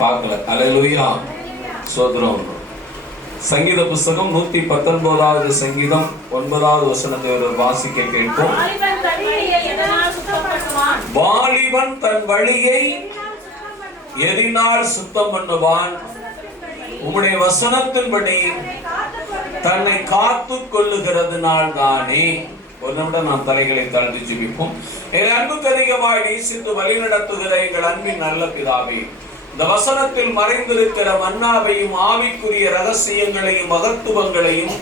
பார்க்கல. அல்லேலூயா, சோதரம். சங்கீத புஸ்தகம் 119வது சங்கீதம் 9வது வசனத்தை வாசிக்க கேட்போம். வாலிபன் தன் வழியை எதினால் சுத்தம் பண்ணுவான், உம்முடைய வசனத்தின்படி தன்னை காத்து கொள்ளுகிறதுனால் தானே. ஒரு நிமிடம் நாம் தலைகளை தாழ்த்தி ஜெபிப்போம். எங்கள் அன்புக்கு அதிகமாய் நேசித்து வழி நடத்துகிற எங்கள் அன்பின் நல்ல பிதாவே, இந்த வசனத்தில் மறைந்திருக்கிற மன்னாவையும் ஆவிக்குரிய ரகசியங்களையும் மகத்துவங்களையும்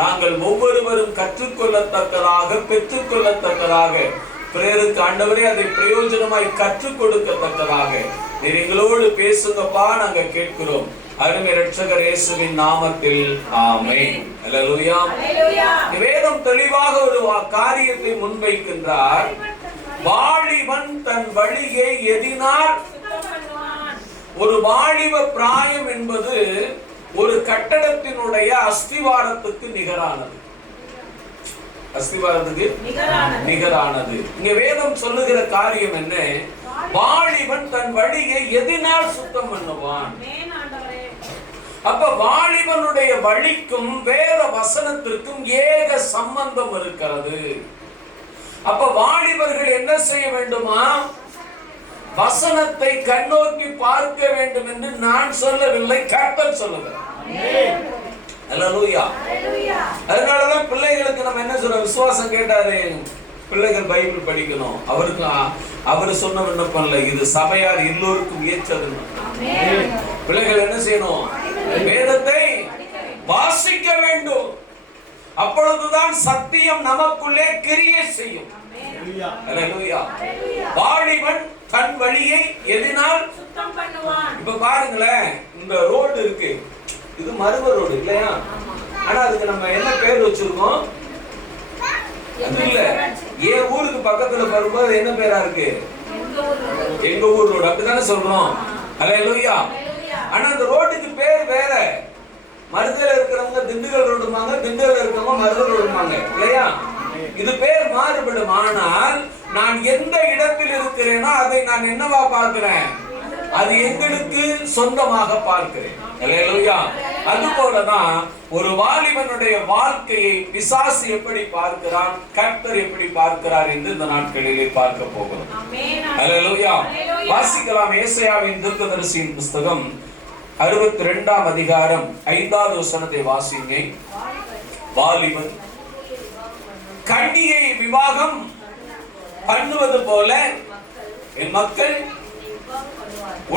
நாங்கள் ஒவ்வொருவரும் கற்றுக்கொள்ளத்தக்கதாக பெற்றுக்கொள்ளத்தக்கதாக பிறருக்கு ஆண்டவரே அதை பிரயோஜனமாய் கற்றுக் கொடுக்கத்தக்கதாக நீர் எங்களோடு பேசுங்கப்பா, நாங்க கேட்கிறோம். அருமை இரட்சகர் இயேசுவின் நாமத்தில் ஆமென். அல்லேலூயா. வேதம் தெளிவாக ஒரு காரியத்தை முன்வைக்கின்றார். வாலிபன் தன் வழியை எதினால். ஒரு வாலிப பிராயம் என்பது ஒரு கட்டடத்தினுடைய அஸ்திவாரத்துக்கு நிகரானது. அஸ்திவாரத்துக்கு நிகரானது. இங்க வேதம் சொல்லுகிற காரியம் என்ன? வாலிபன் தன் வழியை எதினால் சுத்தம் பண்ணுவான். அப்ப வாலிபனுடைய வழிக்கும் வேத வசனத்திற்கும் ஏக சம்பந்தம் இருக்கிறது. அப்ப வாலிபர்கள் என்ன செய்ய வேண்டுமா? வசனத்தை கண்ணோக்கி பார்க்க வேண்டும் என்று நான் சொல்லவில்லை, கர்த்தர் சொல்லுகிறார். அல்லேலூயா. அதனாலதான் பிள்ளைகளுக்கு நம்ம என்ன சொல்ற, விசுவாசம் கேட்டாரு, பிள்ளைகள் பைபிள் படிக்கணும். அவருக்கு அவர் சொன்ன விண்ணப்பம் இல்லை, இது சபையார் எல்லோருக்கும் ஏற்றது. பிள்ளைகள் என்ன செய்யணும்? வேதத்தை வாசிக்க வேண்டும். அப்பொழுதுதான் சத்தியம் நமக்குள்ளே கிரியை செய்யும். அல்லேலூயா. வாலிபன் தன் வழியை எதினால் சுத்தம் பண்ணுவான். இப்ப பாருங்களேன், இந்த ரோடு இருக்கு, இது மருவ ரோடு இல்லையா? ஆனா அதுக்கு நம்ம என்ன பேர் வச்சிருக்கோம்? அது இல்ல, என் ஊருக்கு பக்கத்துல வரும்போது என்ன பேரா இருக்கு? எங்க ஊர் ரோடு, அப்படித்தானே சொல்றோம். அல்லேலூயா. ஆனா அந்த ரோட்டுக்கு பேர் வேற. மருதையில இருக்கிறவங்க திண்டுக்கல் ரோடுமாங்க, திண்டுக்கல்ல இருக்கிறவங்க மருத ரோடுமாங்க இல்லையா? இது பேர் மாறுபடும். ஆனால் நான் எந்த இடத்தில் இருக்கிறேனோ அதை நான் என்னவா பார்க்கிறேன்? அது எங்களுக்கு சொந்தமாக பார்க்கிறேன். அல்லேலூயா. அதுபோலதான் ஒரு வாலிபனுடைய வாழ்க்கையை பிசாசு எப்படி பார்க்கிறான், கர்த்தர் எப்படி பார்க்கிறார் என்று இந்த நாட்களிலே பார்க்க போகிறோம். அல்லேலூயா. வாசிக்கலாம். ஏசாயாவின் தீர்க்கதரிசியின் புஸ்தகம் 62ஆம் அதிகாரம் 5வது வசனத்தை வாசிங்க. வாலிபன் கன்னியை விவாகம் பண்ணுவது போல என் மக்கள்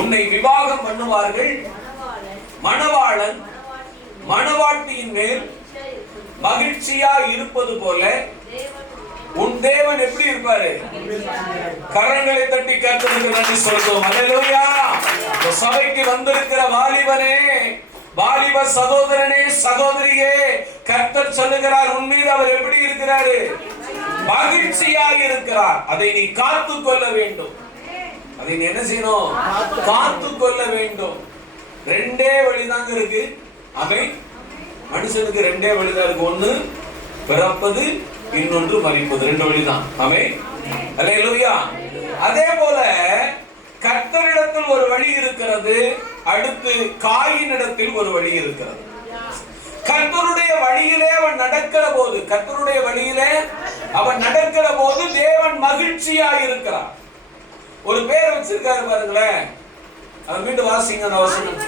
உன்னை விவாகம் பண்ணுவார்கள். மணவாளன் மணவாட்டியின் மேல் மகிழ்ச்சியா இருப்பது போல உன் தேவன் எப்படி இருப்பாரு? கரங்களை தட்டி கர்த்தருக்கு நன்றி சொல்றோம். அல்லேலூயா. சபைக்கு வந்திருக்கிற வாலிபனே, வாலிப சகோதரனே, சகோதரியே, கர்த்தர் சொல்லுகிறார், உன் மீது அவர் எப்படி இருக்கிறாரு? மகிழ்ச்சியாக இருக்கிறார். அதை நீ காத்து கொள்ள வேண்டும். அதை நீ என்ன செய்யணும்? காத்து கொள்ள வேண்டும். ரெண்டே வழிதாங்க இருக்கு. அவை மனுஷனுக்கு ரெண்டே வழிதான் இருக்கு. ஒண்ணு பிறப்பது, இன்னொன்று மரிப்பது. ரெண்டு வழிதான். அவை அல்லேலூயா. அதே போல கர்த்தரிடத்தில் ஒரு வழி இருக்கிறது, அடுத்து காயினிடத்தில் ஒரு வழி இருக்கிறது. கர்த்தருடைய வழியிலே அவன் நடக்கிற போது, கர்த்தருடைய வழியிலே அவன் நடக்கிற போது தேவன் மகிழ்ச்சியாக இருக்கிறார். ஒரு பேர் வச்சிருக்காரு பாருங்களேன், அதை மீண்டும் வாசிங்க அந்த வசனம்.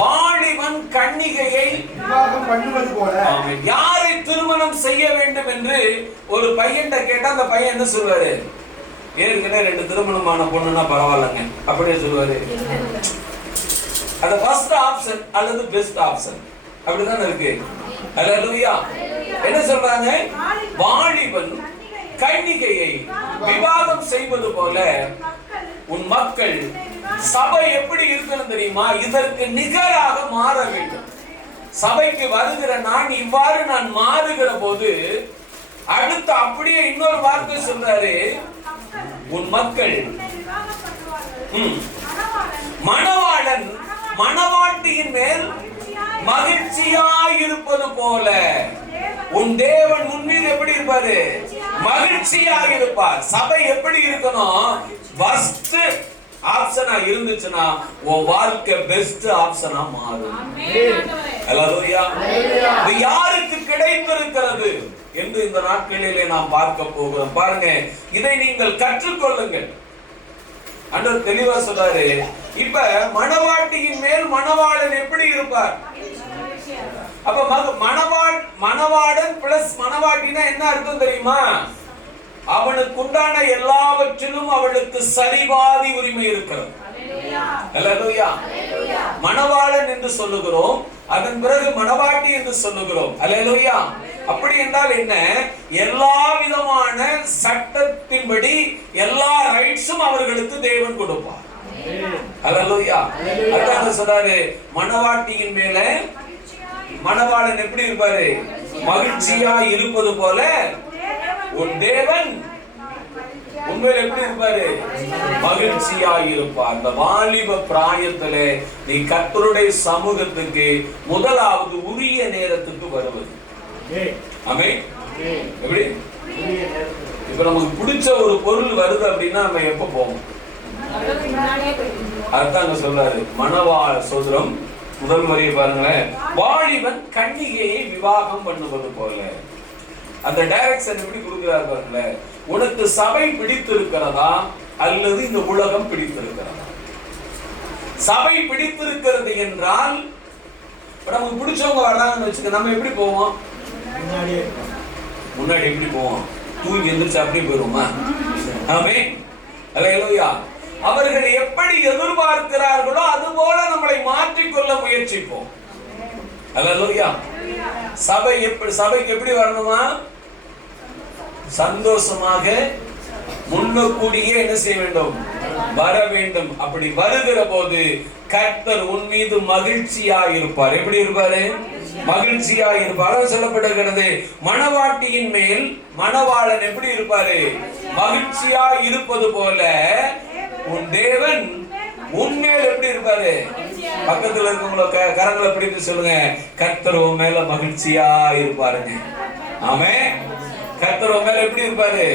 வாலிபன் கன்னிகையை விவாகம் பண்ணுவது போல. யாரை திருமணம் செய்ய வேண்டும் என்று ஒரு பையன்கிட்ட கேட்டா அந்த பையன் என்ன சொல்வாரு? ஏற்கனவே 2 திருமணமான பொண்ணுன்னா பரவாயில்லைங்க அப்படியே சொல்லுவாரு. அது ஃபர்ஸ்ட் ஆப்ஷன் அல்லது பெஸ்ட் ஆப்ஷன், அப்படிதான் இருக்கு. அல்லேலூயா. என்ன சொல்றாங்க? வாலிபன் கன்னிகையை விவாகம் செய்வது போல உன் மக்கள். சபை எப்படி இருக்கணும் தெரியுமா? இதற்கு நிகராக மாற வேண்டும். சபைக்கு வருகிற நான் இவ்வாறு நான் மாறுகிற போது அடுத்து அப்படியே இன்னொரு வார்த்தை சொல்றாரு, உன் மக்கள் மணவாளன் மணவாட்டியின் மேல் மகிழ்ச்சியாய் இருப்பது போல உன் தேவன் முன்னில் எப்படி இருப்பாரு? மகிழ்ச்சியாக இருப்பார். சபை எப்படி இருக்கணும்? ஃபர்ஸ்ட் ஆப்ஷனா இருந்துச்சுன்னா உன் வாழ்க்கை பெஸ்ட் ஆப்ஷனா மாறும். ஹல்லேலூயா. இது யாருக்கு கிடைத்திருக்கிறது என்று இந்த நாட்களிலே நாம் பார்க்க போகிறோம். பாருங்க, இதை நீங்கள் கற்றுக்கொள்ளுங்கள். ஆண்டவர் தெளிவா சொல்றாரு. இப்ப மணவாட்டியின் மேல் மணவாளன் எப்படி இருப்பார்? அப்ப மணவாளன் பிளஸ் மணவாட்டினா என்ன அர்த்தம் தெரியுமா? அவனுக்கு உண்டான எல்லாவற்றிலும் அவளுக்கு சரிபாதி உரிமை இருக்கிறது. ஹல்லேலூயா. மணவாளன் என்று சொல்லுகிறோம், அதன் பிறகு மணவாட்டி என்று சொல்லுகிறோம். ஹல்லேலூயா. அப்படி என்றால் என்ன? எல்லா விதமான சட்டத்தின்படி எல்லா ரைட்ஸும் அவர்களுக்கு தேவன் கொடுப்பார். ஹல்லேலூயா. அதான் சொல்றாரு, மணவாட்டியின் மேல மணவாளன் எப்படி இருப்பாரு? மகிழ்ச்சியா இருப்பது போல உன் தேவன் உண்மையில் எப்படி இருப்பாரு? மகிழ்ச்சியா இருப்பார். இந்த வாலிப பிராயத்துல நீ கர்த்தருடைய சமூகத்துக்கு முதலாவது உரிய நேரத்துக்கு வருவது. ஆமென். எப்படி? இப்ப நமக்கு பிடிச்ச ஒரு பொருள் வருது அப்படின்னா நம்ம எப்ப போவோம்? அதுதான் சொல்றாரு மணவாள சோதரம் முதல் வரியை பாருங்களேன். வாலிபன் கன்னிகையை விவாகம் பண்ணுவது போல. அந்த டைரக்ஷன் எப்படி கொடுக்கிறார் பாருங்களேன். உனக்கு சபை பிடித்திருக்கிறதா அல்லது இந்த உலகம் பிடித்திருக்கிறதா? சபை பிடித்திருக்கிறது என்றால் நமக்கு பிடிச்சவங்க வர்றாங்கன்னு வச்சுக்க, நம்ம எப்படி போவோம்? முன்னாடி எப்படி போவோம்? தூங்கி எந்திரிச்சு அப்படியே போயிருவோமா? ஆமென். ஹல்லேலூயா. அவர்கள் எப்படி எதிர்பார்க்கிறார்களோ அதுபோல நம்மளை மாற்றிக்கொள்ள முயற்சிப்போம். ஹல்லேலூயா. சபைக்கு எப்படி வரணுமா? சந்தோஷமாக முன்னக்கூடியே என்ன செய்ய வேண்டும்? வர வேண்டும். அப்படி வருகிற போது கர்த்தர் உன் மீது மகிழ்ச்சியா இருப்பார். எப்படி இருப்பாரு? மகிழ்ச்சியா இருப்பார். சொல்லப்படுகிறது மணவாட்டியின் மேல் மணவாளன் எப்படி இருப்பாரு? மகிழ்ச்சியா இருப்பது போல உன் தேவன் உன்மேல் எப்படி இருப்பாரு? பக்கத்துல இருக்கவங்கள கரங்களை பிடித்து சொல்லுங்க, கர்த்தர் உன் மேல மகிழ்ச்சியா இருப்பாருங்க. ஆமென். கர்த்தர் உன் மேல எப்படி இருப்பாரு?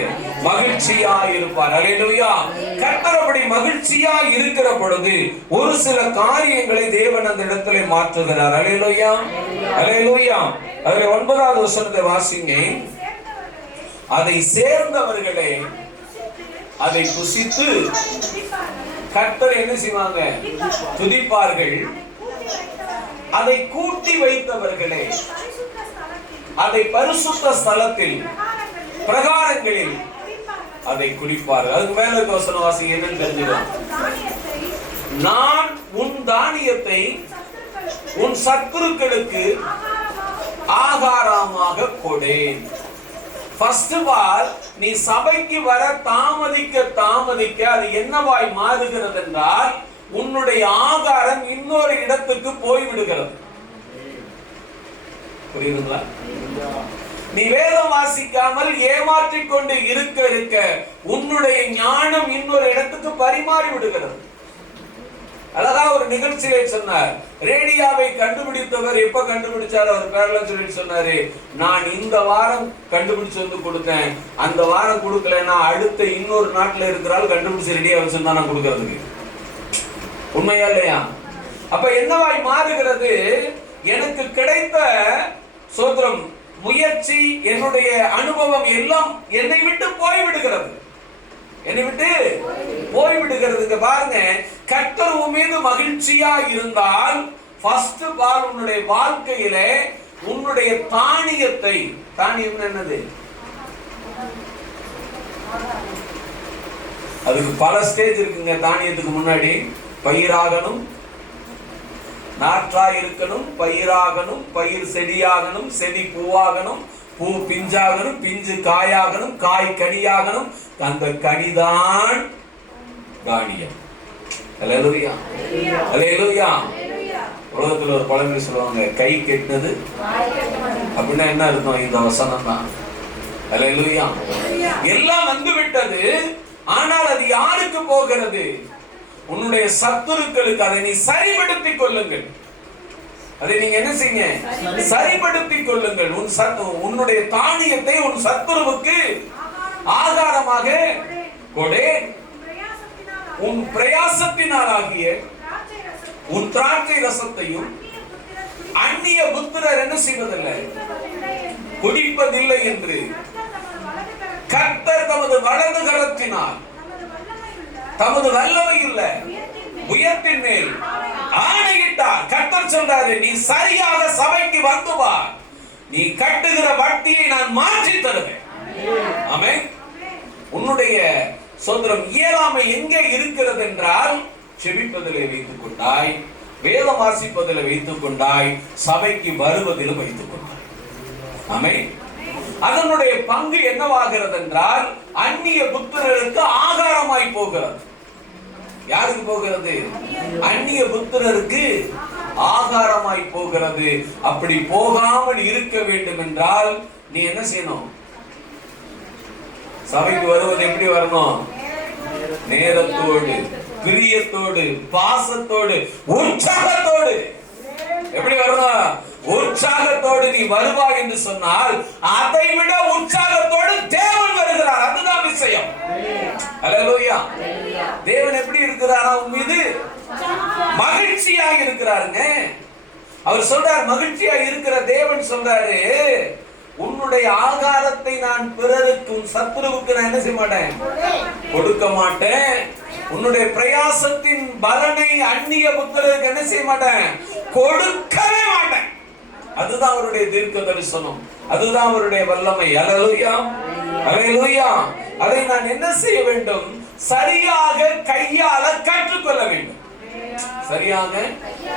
மகிழ்ச்சியா இருப்பார். ஹல்லேலூயா. கர்த்தர் அப்படி மகிழ்ச்சியா இருக்கிற பொழுது ஒரு சில காரியங்களை தேவன் அந்த இடத்துல மாற்றுகிறார். ஹல்லேலூயா. ஹல்லேலூயா. அதிலே 9வது வசனத்தை வாசிங்க. அதை சேர்ந்தவர்களே அதை புசித்து கர்த்தர் என்ன செய்வாங்க? துதிப்பார்கள். அதை கூட்டி வைத்தவர்களே அதை பரிசுத்த ஸ்தலத்தில் பிரகாரங்களில் அதை குடிப்பார்கள். அதுக்கு மேல இருக்க வசனம் வாசிங்க, என்னன்னு தெரிஞ்சிடும். நான் உன் தானியத்தை உன் சத்துருக்களுக்கு ஆகாரமாக கொடேன். ஃபர்ஸ்ட் ஆஃப் ஆல், நீ சபைக்கு வர தாமதிக்க அது என்னவாய் மாறுகிறது என்றால் உன்னுடைய ஆகாரம் இன்னொரு இடத்துக்கு போய்விடுகிறது. புரியுதுங்களா? நீ வேதம் வாசிக்காமல் ஏமாற்றிக் கொண்டு இருக்க உன்னுடைய ஞானம் இன்னொரு இடத்துக்கு பரிமாறி விடுகிறது. அழகா ஒரு நிகழ்ச்சியிலே சொன்னார், ரேடியோவை கண்டுபிடித்தவர் எப்ப கண்டுபிடிச்சார்? அவர் பேர்ல சொல்லி சொன்னாரு, நான் இந்த வாரம் கண்டுபிடிச்சு வந்து கொடுத்தேன், அந்த வாரம் கொடுக்கலன்னா அடுத்த இன்னொரு நாட்டுல இருக்கிறாள் கண்டுபிடிச்சு ரெடியா வச்சிருந்தா நான் கொடுக்கறதுக்கு. உண்மையா இல்லையா? அப்ப என்னவாய் மாறுகிறது? எனக்கு கிடைத்த சோத்திரம், முயற்சி, என்னுடைய அனுபவம் எல்லாம் என்னை விட்டு போய்விடுகிறது. என்னை விட்டு போய்விடுகிறது. பாருங்க, கர்த்தர் உன் மீது மகிழ்ச்சியா இருந்தால் ஃபர்ஸ்ட் பால் உன்னுடைய வாழ்க்கையில உன்னுடைய தானியத்தை, தானியம் என்னது? அதுக்கு பல ஸ்டேஜ் இருக்குங்க. தானியத்துக்கு முன்னாடி பயிராகணும், நாற்றாய் இருக்கணும், பயிராகணும், பயிர் செடியாகணும், செடி பூவாகணும், பூ பிஞ்சாகணும், பிஞ்சு காயாகணும், காய் கனியாகணும், அந்த கனிதான் தானியம். ஹல்லேலூயா. ஹல்லேலூயா. உலகத்துல ஒரு பழமொழி சொல்லுவாங்க, கை கெட்டினது அப்படின்னா என்ன அர்த்தம்? இந்த வசனம் தான். ஹல்லேலூயா. எல்லாம் வந்து விட்டது, ஆனால் அது யாருக்கு போகிறது? உன்னுடைய சத்துருக்களுக்கு. அதை நீ சரிபடுத்திக் கொள்ளுங்கள். அதை நீங்க என்ன செய்யுங்க? சரிபடுத்திக் கொள்ளுங்கள். உன்னுடைய தானியத்தை உன் சத்துருவுக்கு ஆகாரமாக கொடே. உன் பிரயாசத்தினாலாகிய உன் திராட்சை ரசத்தையும் அந்நிய புத்திரர் என்ன செய்வதில்லை, குடிப்பதில்லை என்று கர்த்தர் தமது வலது கரத்தினால் தமது வல்லமையுள்ள உயர்த்தின் மேல் ஆணையிட்டார். கர்த்தர் சொல்றாரு, நீ சரியாக சபைக்கு வந்து வா, நீ கட்டுகிற வட்டியை நான் மாற்றி தருவேன். ஆமென். உன்னுடைய சோதரம் இயலாமை எங்கே இருக்கிறது என்றால், செபிப்பதிலே வைத்துக் கொண்டாய், வேதம் வாசிப்பதில் வைத்துக் கொண்டாய், சபைக்கு வருவதிலும் வைத்துக் கொண்டாய். ஆமென். அதனுடைய பங்கு என்னவாகிறது என்றால், அந்நிய புத்திரருக்கு ஆகாரமாய் போகிறது. யாருக்கு போகிறது? அந்நிய புத்திரருக்கு ஆகாரமாய் போகிறது. அப்படி போகாமல் இருக்க வேண்டும் என்றால் நீ என்ன செய்யணும்? சபைக்கு வருவது எப்படி வரணும்? நேரத்தோடு, பிரியத்தோடு, பாசத்தோடு, உற்சாகத்தோடு. எப்படி வரணும்? உற்சாகத்தோடு நீ வருவாய் என்று சொன்னால் அதை விட உற்சாகத்தோடு தேவன் வருகிறார். அதுதான் விஷயம். அல்லேலூயா. தேவன் எப்படி இருக்கிறாரா? உன் மீது மகிழ்ச்சியாக இருக்கிறாருங்க. அவர் சொல்றார், மகிழ்ச்சியாக இருக்கிற தேவன் சொல்றாரு, உன்னுடைய ஆகாரத்தை நான் பிறருக்கும் சத்துருவுக்கு நான் என்ன செய்ய மாட்டேன், கொடுக்க மாட்டேன். உன்னுடைய பிரயாசத்தின் பலனை அந்நிய புத்திரருக்கு என்ன செய்ய மாட்டேன், கொடுக்கவே மாட்டேன். அதுதான் அவருடைய தீர்க்க தரிசனம், அதுதான் அவருடைய வல்லமை. அல்லேலூயா, அல்லேலூயா. அதை நான் என்ன செய்ய வேண்டும்? சரியாக கையாள கற்றுக்கொள்ள வேண்டும். சரியாக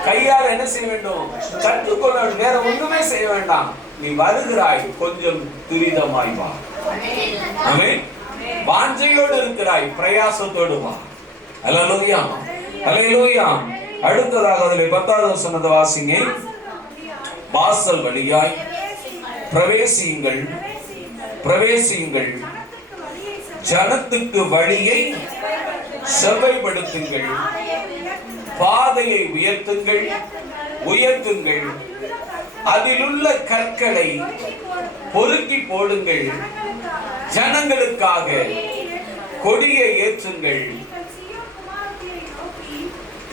கையாள என்ன செய்ய வேண்டும்? கற்றுக்கொள்ள வேண்டும். வேற ஒண்ணுமே செய்ய வேண்டாம். நீ வருகிறாய், கொஞ்சம் துரிதமாய் வா. ஆமென். வாஞ்சையோடு இருக்கிறாய், பிரயாசத்தோடு வா. அல்லேலூயா, அல்லேலூயா. அடுத்ததாக அதிலே 10வது வசனத்தை வாசிங்க. வாசல் வழியாய் பிரவேசியுங்கள், பிரவேசியுங்கள், ஜனத்துக்கு வழியை செவ்வைப்படுத்துங்கள், பாதையை உயர்த்துங்கள், உயர்த்துங்கள், அதிலுள்ள கற்களை பொறுக்கி போடுங்கள், ஜனங்களுக்காக கொடியை ஏற்றுங்கள்.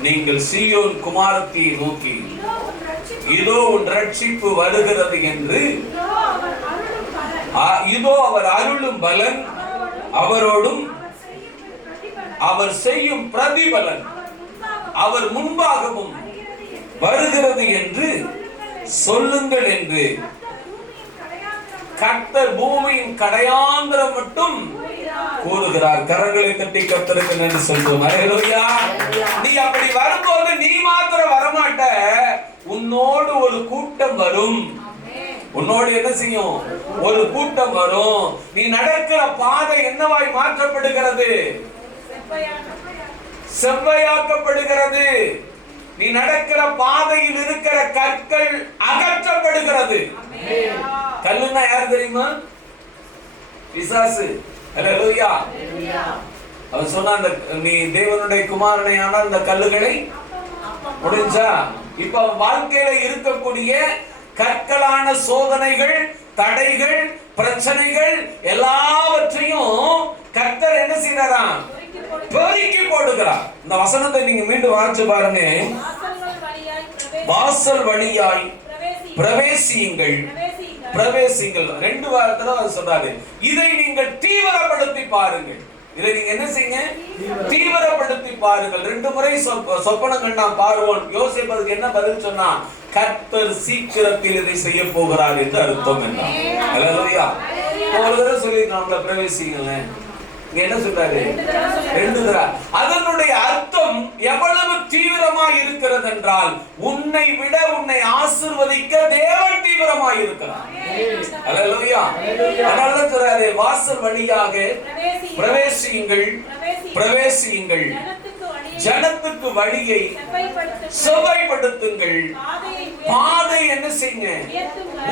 நீங்கள் சீயோன் குமாரத்தியை நோக்கி, இதோ உன் ரட்சிப்பு வருகிறது என்று, இதோ அவர் அருளும் பலன் அவரோடும் அவர் செய்யும் பிரதிபலன் அவர் முன்பாகவும் வருகிறது என்று சொல்லுங்கள் என்று கர்த்தர் பூமியின் கடையாந்திரம் மட்டும் கூறுகிறார். கரங்களை தட்டி கர்த்தருக்கு நன்றி சொல்றோம். அல்லேலூயா. நீ அப்படி வரும்போது நீ மாத்திரம் வரமாட்ட, உன்னோடு ஒரு கூட்டம் வரும். உன்னோடு என்ன செய்யும்? ஒரு கூட்டம் வரும். நீ நடக்கிற பாதை என்னவாய் மாற்றப்படுகிறது? செவ்வையாக்கப்படுகிறது. நீ நடக்கிற பாதையில் இருக்கிற கற்கள் அகற்றப்படுகிறது. கல்லுன்னா யார் தெரியுமா? பிசாசு. அல்லேலூயா. அவர் சொன்ன, நீ தேவனுடைய குமாரனை ஆனால் இந்த கல்லுகளை முடிஞ்சா. இப்ப வாழ்க்கையில இருக்கக்கூடிய கற்களான சோதனைகள், தடைகள், பிரச்சனைகள் எல்லாவற்றையும் கர்த்தர் என்ன செய்யறாராம்? பொறுக்கி போடுகிறார். இந்த வசனத்தை நீங்க மீண்டும் வாசிச்சு பாருங்க. வாசல் வழியாய் பிரவேசியுங்கள், பிரவேசியுங்கள். 2 வார்த்தை அது சொல்றாரு. இதை நீங்கள் தீவிரப்படுத்தி பாருங்கள். இதை நீங்க என்ன செய்யுங்க? தீவிரப்படுத்தி பாருங்கள். 2 முறை சொப்பனம் கண்டா பார்வோன். யோசேப்புக்கு என்ன பதில் சொன்னா? கர்த்தர் சீக்கிரத்தில் இதை செய்ய போகிறார் என்று அர்த்தம் என்றார். அல்லேலூயா. ஒரு தடவை சொல்லிருக்காங்க பிரவேசிங்கள. என்ன சொல்றாரு? 2 தடவை. அதனுடைய அர்த்தம் எவ்வளவு தீவிரமாய் இருக்கிறது என்றால், உன்னை விட உன்னை ஆசீர்வதிக்க தேவன் தீவிரமாய் இருக்கிறார். அல்லேலூயா. அதனால சொல்றாரு, வாசல் வழியாக பிரவேசியுங்கள், பிரவேசியுங்கள், ஜனத்துக்கு வழியை செவ்வைப்படுத்துங்கள், பாதை என்ன செய்யுங்க?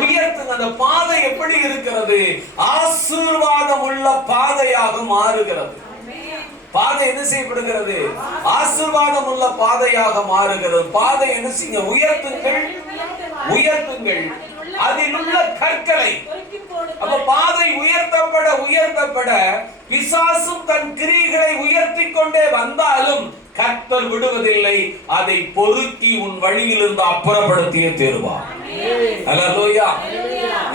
உயர்த்துங்க. அந்த பாதை எப்படி இருக்கிறது? ஆசீர்வாதம் உள்ள பாதையாக மாறுகிறது. பாதை என்ன செய்யப்படுகிறது? ஆசீர்வாதம் உள்ள பாதையாக மாறுகிறது. பாதை என்ன செய்யுங்க? உயர்த்துங்கள், உயர்த்துங்கள், அதில் உள்ள கற்களை அப்ப பாதை உயர்த்தப்பட உயர்த்தப்பட பிசாசும் தன் கிரியைகளை உயர்த்தி கொண்டே வந்தாலும் கர்த்தர் விடுவதில்லை. அதை பொறுக்கி உன் வழியிலிருந்து அப்புறப்படுத்தியே தேர்வார். அல்லேலூயா.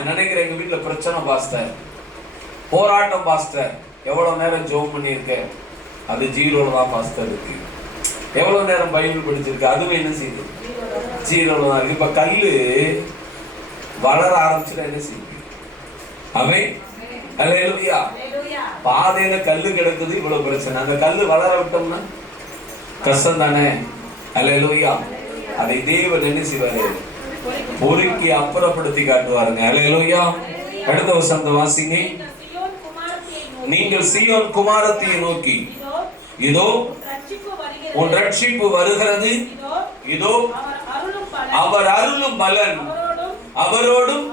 நினைக்கிறேன் எங்க வீட்டுல பிரச்சனை பாஸ்டர், போராட்டம் பாஸ்டர், எவ்வளவு நேரம் ஜெபம் பண்ணியிருக்க, அது ஜீரோல தான் பாஸ்டர் இருக்கு. எவ்வளவு நேரம் பைபிள் படிச்சிருக்கு, அதுவும் என்ன செய்யுது, ஜீரோல தான் இருக்கு. இப்ப கல்லு வளர ஆரம்பிச்சுட்டா என்ன செய்யுது? அவன் அல்லேலூயா. பாதையில கல்லு கிடக்குது, இவ்வளவு பிரச்சனை. அந்த கல்லு வளர விட்டோம்னா கஷ்டம் தானே. அல்லேலூயா. அதை தேவன் என்ன செய்வாரு? பொறுக்கி அப்புறப்படுத்தி காட்டுவாருங்க. அல்லேலூயா. அடுத்த வசனத்தை வாசிங்க. நீங்கள் சீயோன் குமாரத்தியை நோக்கி, இதோ உன் ரட்சிப்பு வருகிறது, இதோ அவர் அருளும் பலன், அவரோடும்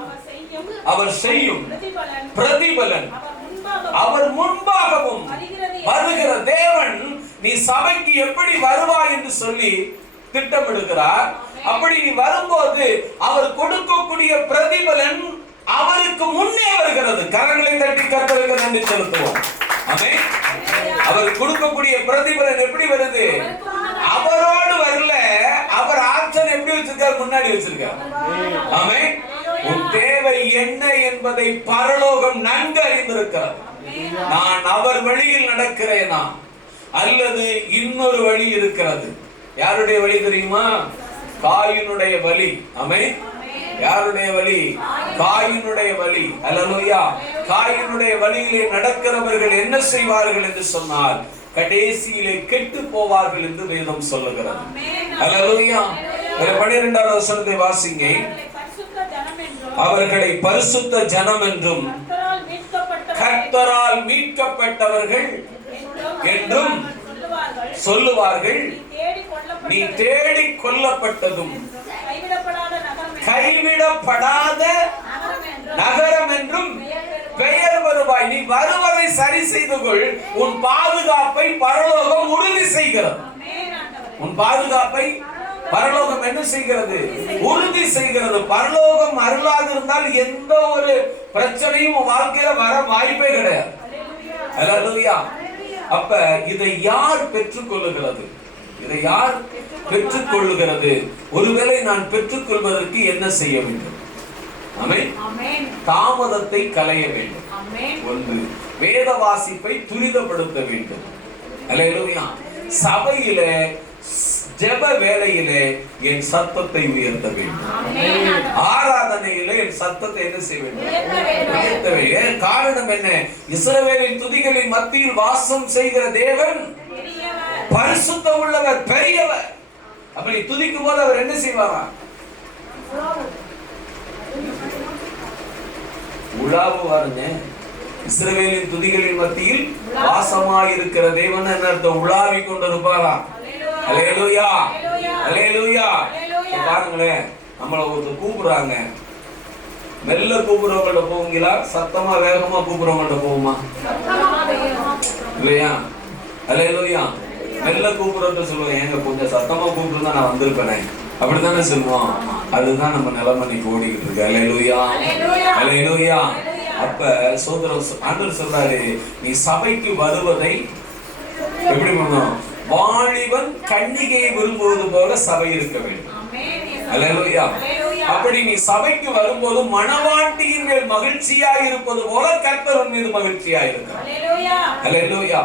அவர் செய்யும் பிரதிபலன் அவர் முன்பாகவும் வருகிற தேவன். நீ சபைக்கு எப்படி வருவாய் என்று சொல்லி திட்டமிடுகிறார். அப்படி நீ வரும்போது அவர் கொடுக்கக்கூடிய பிரதிபலன் அவருக்கு முன்னே வருகிறது. கரங்களை தட்டி கர்த்தருக்கு நன்றி செலுத்துவோம். ஆமென். அவர் கொடுக்கக்கூடிய பிரதிபலன் எப்படி வருது? அவரோடு வரல, அவர் ஆப்ஷன் எப்படி வச்சிருக்காரு? முன்னாடி வச்சிருக்கார். ஆமென். உன் தேவை என்ன என்பதை பரலோகம் நன்கு அறிந்திருக்கிறார். நான் அவர் வழியில் நடக்கிறேனா அல்லது இன்னொரு வழி இருக்கிறது? யாருடைய வழி தெரியுமா? காயினுடைய வழி. ஆமென். யாருடைய வழி? காயினுடைய வழி. அல்லேலூயா. காயினுடைய வழியிலே நடக்கிறவர்கள் என்ன செய்வார்கள் என்று சொன்னால் கடைசியிலே கெட்டு போவார்கள் என்று வேதம் சொல்லுகிறது. அல்லேலூயா. 12வது வசனத்தை வாசிங்க. அவர்களை பரிசுத்த ஜனம் என்றும் கர்த்தரால் மீட்கப்பட்டவர்கள் என்றும் சொல்லுவார்கள். நீ தேடி கொல்லப்பட்டதும் கைவிடப்படாத நகரம் என்றும் பெயர் வருவாய். நீ வருவதை சரி செய்து கொள். உன் பாதுகாப்பை பரலோகம் உறுதி செய்கிறது. உன் பாதுகாப்பை பரலோகம் என்ன செய்கிறது? உறுதி செய்கிறது. பரலோகம் அருளாக இருந்தால் எந்த ஒரு பிரச்சனையும் வாழ்க்கையில வர வாய்ப்பே கிடையாது. அல்லேலூயா. அப்ப இதை யார் பெற்றுக் கொள்ளுகிறது? இதை யார் பெற்றுக் கொள்ளுகிறது? ஒருவேளை நான் பெற்றுக் கொள்வதற்கு என்ன செய்ய வேண்டும்? ஆமென். தாமதத்தை களைய வேண்டும். ஒன்று, வேத வாசிப்பை துரிதப்படுத்த வேண்டும். அல்லேலூயா. சபையில ஜெப வேளையிலே என் சத்தத்தை உயர்த்த வேண்டும். ஆராதனையிலே என் சத்தத்தை என்ன செய்ய வேண்டும்? உயர்த்த வேண்டும். காரணம் என்ன? இஸ்ரவேலின் துதிகளின் மத்தியில் வாசம் செய்கிற தேவன் பரிசுத்த உள்ளவர், பெரியவர். அப்படி துதிக்கும் போது அவர் என்ன செய்வாரா? உலாவுவாருங்க. இஸ்ரவேலின் துதிகளின் மத்தியில் வாசமாயிருக்கிற தேவன் என்ன அர்த்தம்? உலாவிக் கொண்டிருப்பாரா? அல்லேலூயா. அல்லேலூயா. பாருங்களேன், நம்மள ஒருத்தர் கூப்பிடுறாங்க. மெல்ல கூப்பிடுறவங்கள்ட்ட போவீங்களா, சத்தமா வேகமா கூப்பிடுறவங்கள்ட்ட போகுமா? இல்லையா? அல்லேலூயா. மெல்ல கூப்பிடுறத சொல்லுவோம், ஏங்க கொஞ்சம் சத்தமா கூப்பிட்டுருந்தா நான் வந்திருப்பேனே, அப்படித்தானே சொல்லுவோம். அதுதான் நம்ம நிலைமை ஓடிக்கிட்டு இருக்கு. அல்லேலூயா. அல்லேலூயா. அப்ப சோதரம் ஆண்டவர் சொல்றாரு, நீ சபைக்கு வருவதை எப்படி பண்ணணும்? வாலிபன் கன்னிகையை விரும்புவது போல சபை இருக்க வேண்டும். அல்லேலூயா. அப்படி நீ சபைக்கு வரும்போது மணவாட்டியின் மேல் மகிழ்ச்சியாய் இருப்பது போல கர்த்தர் மீது மகிழ்ச்சியாய் இருக்கிறார். அல்லேலூயா.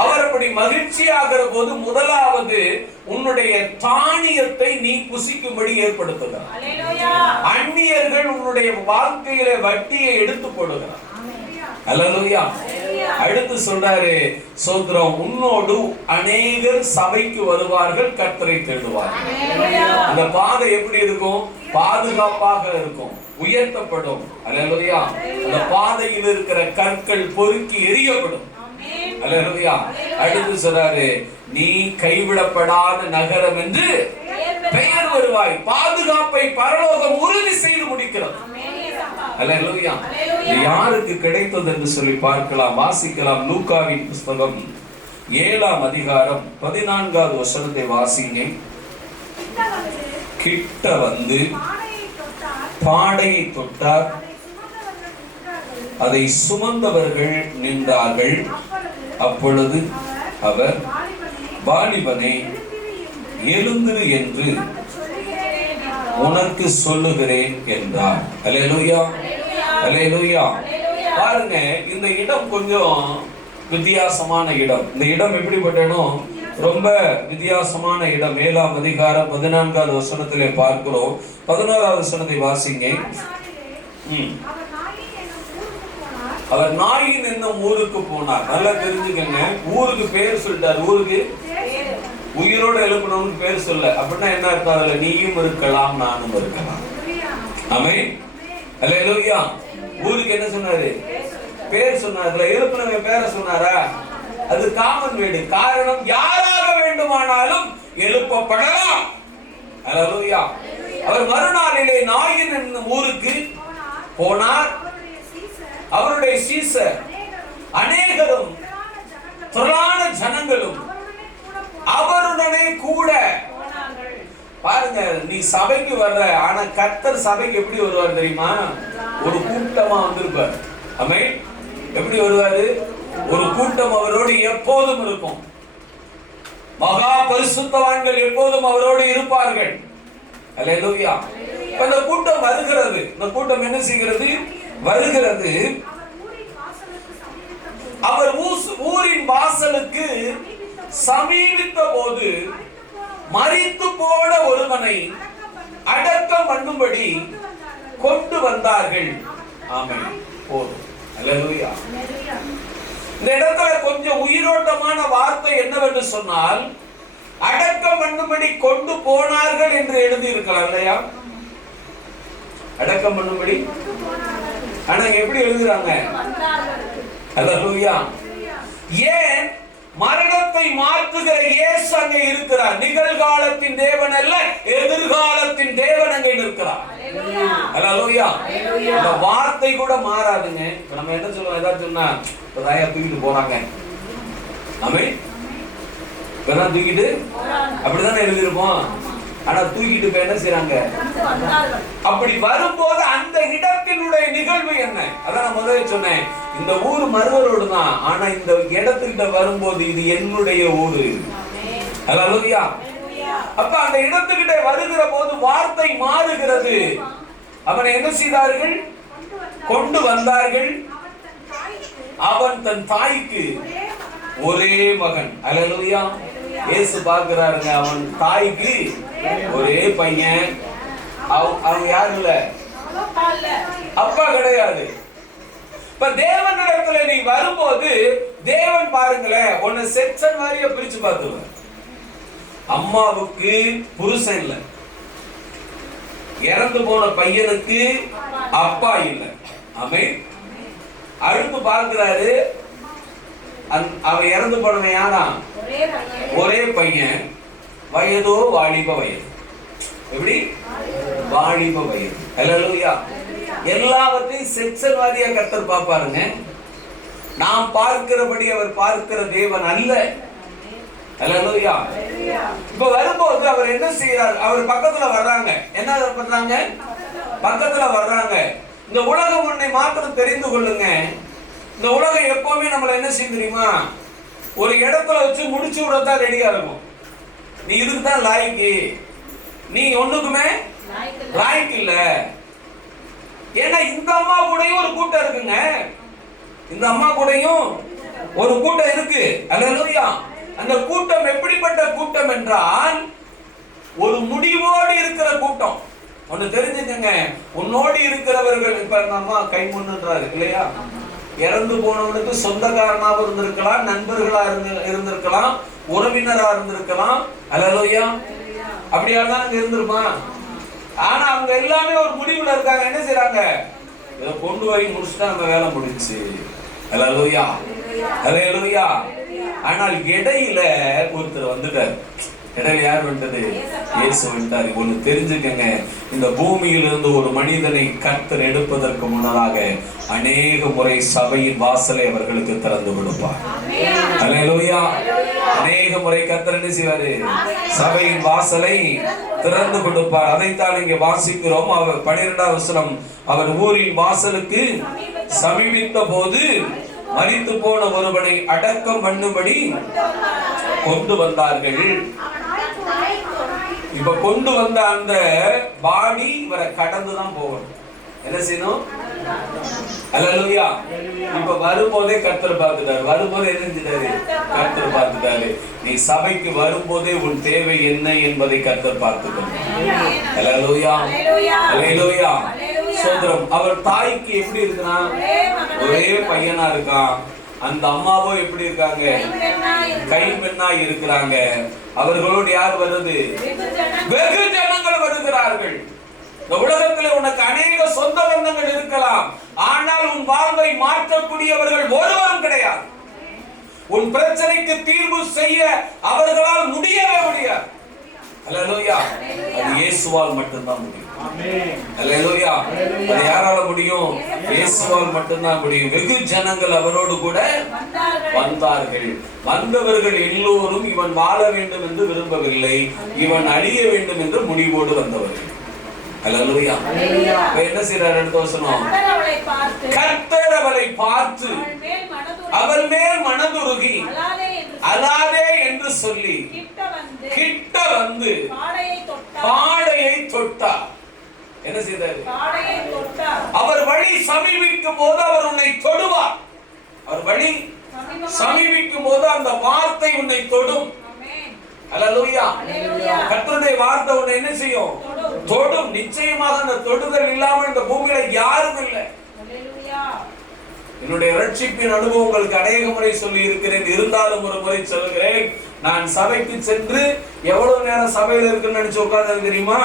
அவர் அப்படி மகிழ்ச்சியாகிற போது முதலாவது உன்னுடைய தானியத்தை நீ புசிக்கும்படி ஏற்படுத்துகிறார். அந்நியர்கள் உன்னுடைய வாழ்க்கையில வட்டியை எடுத்து போடுகிறார். அல்லேலூயா. அடுத்து சொல்றாரு, சோத்ரம், உன்னோடு அநேகர் சபைக்கு வருவார்கள், கர்த்தரை தேடுவார்கள். அந்த பாதை எப்படி இருக்கும்? பாதுகாப்பாக இருக்கும், உயர்த்தப்படும். அல்லேலூயா. அந்த பாதையில் இருக்கிற கற்கள் பொறுக்கி எரியப்படும். அல்லேலூயா. அடுத்து சொல்றாரு, நீ கைவிடப்படாத நகரம் என்று பெயர் வருவாய். பாதுகாப்பை பரலோகம் உறுதி செய்து முடிக்கிறது. அல்லேலூயா. யாருக்கு கிடைத்தது என்று சொல்லி பார்க்கலாம், வாசிக்கலாம். லூக்காவின் புஸ்தகம் 7ஆம் அதிகாரம் 14வது வசனத்தை வாசிங்க. கிட்ட வந்து பாடையை தொட்டார், அதை சுமந்தவர்கள் நின்றார்கள். அப்பொழுது அவர், வாலிபனே எழுந்திரு என்று உனக்கு சொல்லுகிறேன் என்றார். அல்லேலூயா, அல்லேலூயா. பாருங்க, இந்த இடம் கொஞ்சம் வித்தியாசமான இடம். இந்த இடம் எப்படிப்பட்டனோ ரொம்ப வித்தியாசமான இடம். 7ஆம் அதிகாரம் 14வது வசனத்திலே பார்க்கிறோம். 11வது வசனத்தை வாசிங்க. அவர் நாயின் என்னும் ஊருக்கு போனார். நல்லா தெரிஞ்சுக்கங்க, ஊருக்கு பேர் சொல்லிட்டார். ஊருக்கு உயிரோட எழுப்பணும்னு பேர் சொல்ல. அப்படின்னா என்ன அர்த்தம்? அதுல நீயும் இருக்கலாம், நானும் இருக்கலாம். ஆமென், அல்லேலூயா. ஊருக்கு என்ன சொன்னாரு? பேர் சொன்னார். அதுல எழுப்பினவன் பேரை சொன்னாரா? அது காமன் வீடு. காரணம், யாராக வேண்டுமானாலும் எழுப்பப்படலாம். அல்லேலூயா. அவர் மறுநாளிலே நாயின் என்னும் ஊருக்கு போனார். அவருடைய சீசர் அநேகரும் திரளான ஜனங்களும் அவருடனே கூட. பாருங்க, நீ சபைக்கு வர்ற, ஆனா கர்த்தர் சபைக்கு எப்படி வருவார் தெரியுமா? ஒரு கூட்டமா வந்திருப்பார். ஆமென். எப்படி வருவாரு? ஒரு கூட்டம் அவரோடு எப்போதும் இருக்கும். மகா பரிசுத்தவான்கள் எப்போதும் அவரோடு இருப்பார்கள். அல்லேலூயா. இந்த கூட்டம் வருகிறது. இந்த கூட்டம் என்ன செய்கிறது? வருகிறது. அவர் ஊரின் வாசலுக்கு சமீபித்த போது மரித்து போன ஒருவனை அடக்கம் பண்ணும்படி கொண்டு வந்தார்கள். ஆமென். போதும். அல்லேலூயா. இந்த இடத்துல கொஞ்சம் உயிரோட்டமான வார்த்தை என்னவென்று சொன்னால், அடக்கம் பண்ணும்படி கொண்டு போனார்கள் என்று எழுதி இருக்கலாம் இல்லையா? அடக்கம் பண்ணும்படி. ஆனா எப்படி எழுதுறாங்க? அல்லேலூயா. ஏன்? மரணத்தை மாற்றுகிற இயேசு அங்கே இருக்கிறார். நிகழ்காலத்தின் தேவன் அல்ல, எதிர்காலத்தின் தேவன் அங்கே இருக்கிறார். அல்லேலூயா. இந்த வார்த்தை கூட மாறாதுங்க. நம்ம என்ன சொல்லுவோம்? ஏதாவது சொன்னா இப்பதாயா தூக்கிட்டு போறாங்க. ஆமென். இப்பதான் தூக்கிட்டு அப்படிதானே எழுதிருப்போம். ஆனா தூக்கிட்டு இப்ப என்ன செய்யறாங்க? அப்படி வரும்போது அந்த இடத்தினுடைய நிகழ்வு என்ன? அதான் நான் முதல்ல சொன்னேன், இந்த ஊர் மருவரோடு தான். ஆனா இந்த இடத்துக்கிட்ட வரும்போது இது என்னுடைய ஊரு. அல்லேலூயா. அப்ப அந்த இடத்துக்கிட்ட வருகிற போது வார்த்தை மாறுகிறது. அவனை என்ன செய்தார்கள்? கொண்டு வந்தார்கள். அவன் தன் தாய்க்கு ஒரே மகன். அல்லேலூயா. இயேசு பார்க்கிறாருங்க, அவன் தாய்க்கு ஒரே பையன். அவன் யாரு இல்ல, அப்பா கிடையாது. இப்ப தேவனிடத்துல நீ வரும்போது தேவன் பாருங்களேன், உன்னை செக்ஷன் வாரியா பிரிச்சு பார்த்துருவ. அம்மாவுக்கு புருஷன் இல்ல, இறந்து போன பையனுக்கு அப்பா இல்ல. ஆமென். அடுத்து பார்க்கிறாரு, அவன் இறந்து போனவன் யாரா? ஒரே பையன். வயதோ வாலிப வயது. எப்படி? வாலிப வயது. அல்லேலூயா. எல்லாவற்றையும் செக்ஷன் வாரியா கர்த்தர் பார்ப்பாருங்க. நாம் பார்க்கிறபடி அவர் பார்க்கிற தேவன் அல்ல. அல்லேலூயா. இப்ப வரும்போது அவர் என்ன செய்யறார்? அவர் பக்கத்துல வர்றாங்க. என்ன பண்றாங்க? பக்கத்துல வர்றாங்க. இந்த உலகம் உன்னை மாத்திரம் தெரிந்து கொள்ளுங்க. இந்த உலகம் எப்பவுமே நம்மள என்ன செய்யும் தெரியுமா? ஒரு இடத்துல வச்சு முடிச்சு விடத்தான் ரெடியா இருக்கும். நீ இதுக்கு தான் லாய்க்கு, நீ ஒண்ணுக்குமே லாய்க்கு இல்ல. ஏன்னா இந்த அம்மா கூடயும் ஒரு கூட்டம் இருக்குங்க. இந்த அம்மா கூடயும் ஒரு கூட்டம் இருக்கு. அல்லேலூயா. அந்த கூட்டம் எப்படிப்பட்ட கூட்டம் என்றால், ஒரு முடிவோடு இருக்கிற கூட்டம். ஒன்னு தெரிஞ்சுக்கங்க, உன்னோடு இருக்கிறவர்கள். இப்ப இந்த அம்மா கை முன்னுன்றாரு இல்லையா? இறந்து போனவனுக்கு சொந்தக்காரனாக இருந்திருக்கலாம், நண்பர்களா இருந்திருக்கலாம், உறவினரா இருந்திருக்கலாம். அல்லேலூயா. அப்படியா தான் அங்க இருந்திருப்பான். ஆனா அவங்க எல்லாமே ஒரு முடிவுல இருக்காங்க. என்ன செய்யறாங்க? இதை கொண்டு போய் முடிச்சுட்டா அந்த வேலை முடிச்சு. அல்லேலூயா, அல்லேலூயா. ஆனால் இடையில ஒருத்தர் வந்துட்டார். இடையில யார் வந்துட்டது? இயேசு வந்துட்டாரு. ஒண்ணு தெரிஞ்சுக்கங்க, இந்த பூமியிலிருந்து ஒரு மனிதனை கர்த்தர் எடுப்பதற்கு முன்னதாக அநேக முறை சபையின் வாசலை அவர்களுக்கு திறந்து கொடுப்பார். அல்லேலூயா. அநேக முறை கர்த்தர் என்ன செய்வாரு? சபையின் வாசலை திறந்து கொடுப்பார். அதைத்தான் இங்க வாசிக்கிறோம். அவர் 12ஆம் வசனம், அவர் ஊரின் வாசலுக்கு சமீபித்த போது மரித்து போன ஒருவனை அடக்கம் பண்ணும்படி கொண்டு வந்தார்கள். இப்ப கொண்டு வந்த அந்த பாடி இவரை கடந்துதான் போகணும். என்ன செய்யணும்? அல்லேலூயா. இப்ப வரும்போதே கர்த்தர் பார்த்துட்டாரு. வரும்போது என்ன செஞ்சிட்டாரு? கர்த்தர் பார்த்துட்டாரு. நீ சபைக்கு வரும்போதே உன் தேவை என்ன என்பதை கர்த்தர் பார்த்துக்கணும். அல்லேலூயா. அல்லேலூயா. சோதரம். அவர் தாய்க்கு எப்படி இருக்கிறான்? ஒரே பையனா இருக்கான். அந்த அம்மாவோ எப்படி இருக்காங்க? கைம்பெண்ணா இருக்கிறாங்க. அவர்களோடு யார் வருது? வெகு ஜனங்கள் வருகிறார்கள். இந்த உலகத்தில் உனக்கு அநேக சொந்த பந்தங்கள் இருக்கலாம், ஆனால் உன் வாழ்வை மாற்றக்கூடியவர்கள் ஒருவரும் கிடையாது. உன் பிரச்சனைக்கு தீர்வு செய்ய அவர்களால் முடியவே முடியாது. அல்லேலூயா. அது இயேசுவால் மட்டும்தான் முடியும். அல்லேலூயா. அது யாரால முடியும்? இயேசுவால் மட்டும்தான் முடியும். வெகு ஜனங்கள் அவரோடு கூட வந்தார்கள். வந்தவர்கள் எல்லோரும் இவன் வாழ வேண்டும் என்று விரும்பவில்லை, இவன் அழிய வேண்டும் என்று முடிவோடு வந்தவர்கள். அல்லேலூயா. என்ன செய்றார்? அடுத்த வசனம், கர்த்தர் அவளை பார்த்து அவள் மேல் மனதுருகி அலாதே என்று சொல்லி கிட்ட வந்து பாடையை தொட்டார். என்ன செய்தார்? அவர் வழி சமீபிக்கும் போது அவர் உன்னை தொடுவார். அவர் வழி சமீபிக்கும் போது அந்த வார்த்தை உன்னை தொடும். அல்லேலூயா. கர்த்தருடைய வார்த்தை உன்னை என்ன செய்யும்? தொடும். நிச்சயமாக அந்த தொடுதல் இல்லாமல் இந்த பூமியில யாரும் இல்லை. என்னுடைய ரட்சிப்பின் அனுபவங்களுக்கு அநேக முறை சொல்லி இருக்கிறேன். இருந்தாலும் ஒரு முறை சொல்லுகிறேன். நான் சபைக்கு சென்று எவ்வளவு நேரம் சபையில இருக்குன்னு நினைச்சு உட்கார்ந்து தெரியுமா?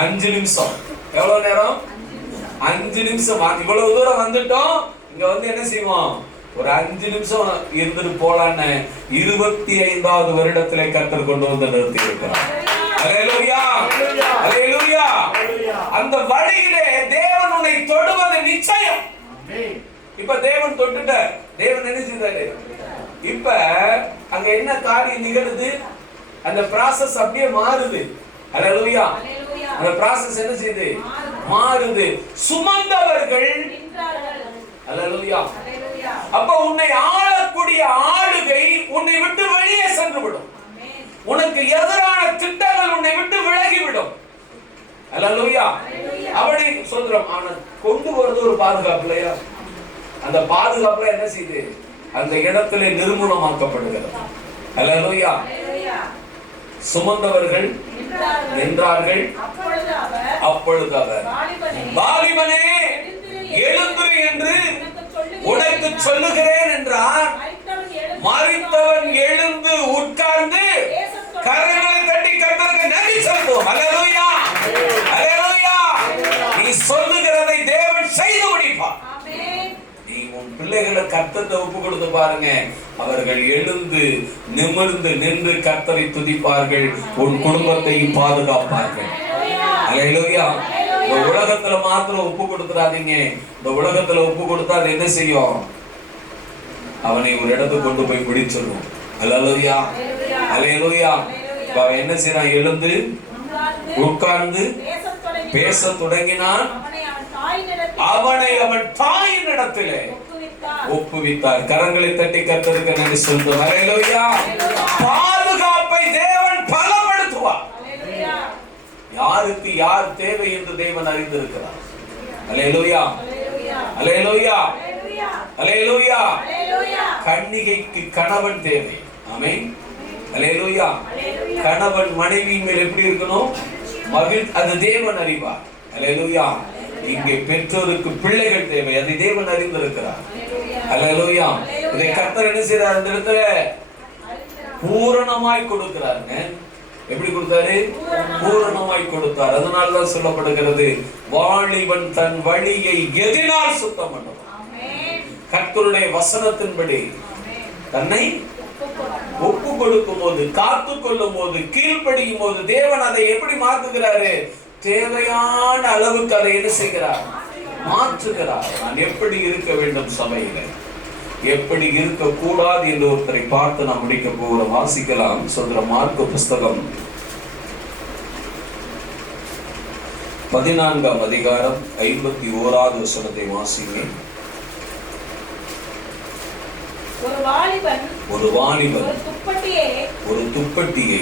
5 நிமிஷம். எவ்வளவு நேரம்? 5 நிமிஷம். இவ்வளவு தூரம் வந்துட்டோம், இங்க வந்து என்ன செய்வோம்? ஒரு 5 நிமிஷம் இருந்துட்டு போலான்னு 25வது வருடத்திலே கர்த்தர் கொண்டு வந்து நிறுத்தி இருக்கிறார். அல்லேலூயா. அல்லேலூயா. அந்த வழியிலே தேவன் உன்னை தொடுவது நிச்சயம். இப்ப தேவன் தொட்டுட்டார். தேவன் என்ன செய்தாரு? இப்ப அங்க என்ன காரியம் நிகழுது? அந்த process அப்படியே மாறுது. அல்லேலூயா. அந்த process என்ன செய்யுது? மாறுது. சுமந்தவர்கள் நின்றார்கள். அல்லேலூயா. அப்ப உன்னை ஆளக்கூடிய ஆளுகை உன்னை விட்டு வெளியே சென்று விடும். உனக்கு எதிரான திட்டங்கள் உன்னை விட்டு விலகிவிடும். அல்லேலூயா. அப்படி சொல்றோம். ஆனா கொண்டு வருது ஒரு பாதுகாப்பு இல்லையா? அந்த பாதுகாப்புல என்ன செய்யுது? அந்த இடத்திலே நிர்மூலமாக்கப்படுகிறது. அல்லேலூயா. சுமந்தவர்கள் நின்றார்கள். அப்பொழுது அவர், வாலிபனே எழுந்திரு என்று உனக்கு சொல்லுகிறேன் என்றார். மரித்தவன் எழுந்து உட்கார்ந்து கரங்களை தட்டி கர்த்தருக்கு நன்றி செலுத்துவோம். அல்லேலூயா. அல்லேலூயா. நீ சொல்லுகிறதை தேவன் செய்து முடிப்பார். நீ உன் பிள்ளைகளை கர்த்தரை ஒப்பு கொடுத்து பாருங்க. அவர்கள் எழுந்து நிமிர்ந்து நின்று கர்த்தரை துதிப்பார்கள். உன் குடும்பத்தையும் பாதுகாப்பார்கள். அல்லேலூயா. இந்த உலகத்துல மாத்திரம் ஒப்பு கொடுத்துறாதீங்க. இந்த உலகத்துல ஒப்பு கொடுத்தா அது என்ன செய்யும்? அவனை ஒரு இடத்துக்கு கொண்டு போய் பிடிச்சிடும். அல்லேலூயா. அல்லேலூயா. அவன் என்ன செய்யறான்? எழுந்து உட்கார்ந்து பேச தொடங்கினான். அவனை அவன் தாயின் இடத்திலே ஒப்புவித்தார். கரங்களை தட்டி கர்த்தருக்கு நன்றி சொல்லுவோம். அல்லேலூயா. பாதுகாப்பை தேவன் பலப்படுத்துவார். யாருக்கு யார் தேவை என்று தேவன் அறிந்திருக்கிறார். அல்லேலூயா. அல்லேலூயா. அல்லேலூயா. கன்னிகைக்கு கணவன் தேவை. ஆமென். அல்லேலூயா. கணவன் மனைவி மேல் எப்படி இருக்கணும்? அது தேவன் அறிவார். அல்லேலூயா. இங்கே பெற்றோருக்கு பிள்ளைகள் தேவை. அதை தேவன் அறிந்திருக்கிறார். அல்லேலூயா. இதை கர்த்தர் என்ன செய்றார்? இந்த இடத்துல பூரணமாய் கொடுக்கிறாருங்க. எப்படி கொடுத்தாரு? பூரணமாய் கொடுத்தார். அதனால்தான் சொல்லப்படுகிறது, வாலிபன் தன் வழியை எதினால் சுத்தம் பண்ணுவான். கர்த்தருடைய வசனத்தின்படி தன்னை ஒப்பு கொடுக்கும் போது, காத்து கொள்ளும் போது, கீழ்ப்படியும் போது தேவன் அதை எப்படி மாத்துகிறாரு? தேவையான அளவுக்கு அதை என்ன செய்கிறார்? மாற்றுகிறார். நான் எப்படி இருக்க வேண்டும் சபையில, எப்படி இருக்க கூடாது என்று ஒருத்தரை பார்த்து நாம் முடிக்க போகிறோம். வாசிக்கலாம். சொல்ற மார்க்கு புஸ்தகம் 14ஆம் அதிகாரம் 51வது வசனத்தை வாசிங்க. ஒரு வாலிபன் ஒரு துப்பட்டியை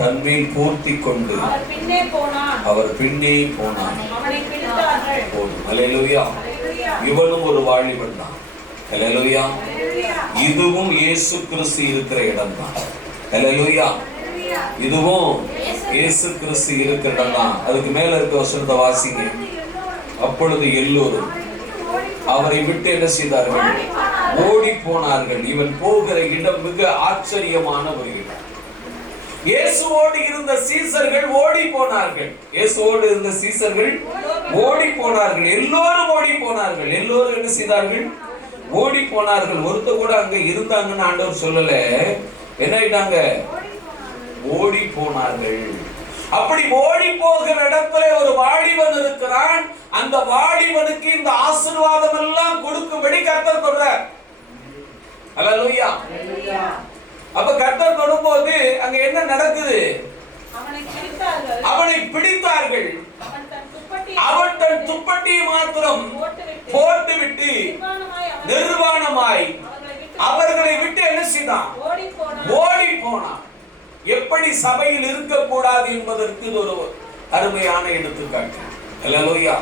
தன்மேல் போர்த்தி கொண்டு அவர் பின்னே போனான். அல்லேலூயா. இவனும் ஒரு வாலிபன் தான். அல்லேலூயா. இதுவும் இயேசு கிறிஸ்து இருக்கிற இடம் தான். அல்லேலூயா. இதுவும் இயேசு கிறிஸ்து இருக்கிற இடம் தான். அதுக்கு மேல இருக்க வசனத்தை வாசிங்க. அப்பொழுது எல்லோரும் அவரை விட்டு என்ன செய்தார்கள்? ஓடி போனார்கள். இவன் போகிற இடம் மிக ஆச்சரியமான ஒரு இடம். இயேசுவோடு இருந்த சீசர்கள் ஓடி போனார்கள். இயேசுவோடு இருந்த சீசர்கள் ஓடி போனார்கள். எல்லோரும் ஓடி போனார்கள். எல்லோரும் என்ன செய்தார்கள்? ஓடி போனார்கள். ஒருத்தர் கூட அங்க இருந்தாங்கன்னு ஆண்டவர் சொல்லல. என்ன ஆயிட்டாங்க? ஓடி போனார்கள். அப்படி ஓடி போகிற இடத்துல ஒரு வாலிபன் இருக்கிறான். அந்த வாலிபனுக்கு இந்த ஆசீர்வாதம் எல்லாம் கொடுக்கும்படி கர்த்தர் சொல்றார். அல்லேலூயா. அப்ப கர்த்தர் தொடும்போது அங்க என்ன நடக்குது? அவனை பிடித்தார்கள். அவன் தன் துப்பட்டியை மாத்திரம் போட்டுவிட்டு நிர்வாணமாய் அவர்களை விட்டு என்ன செய்தான்? ஓடி போனான். எப்படி சபையில் இருக்கக்கூடாது என்பதற்கு ஒரு அருமையான எடுத்துக்காட்டு. அல்லேலூயா.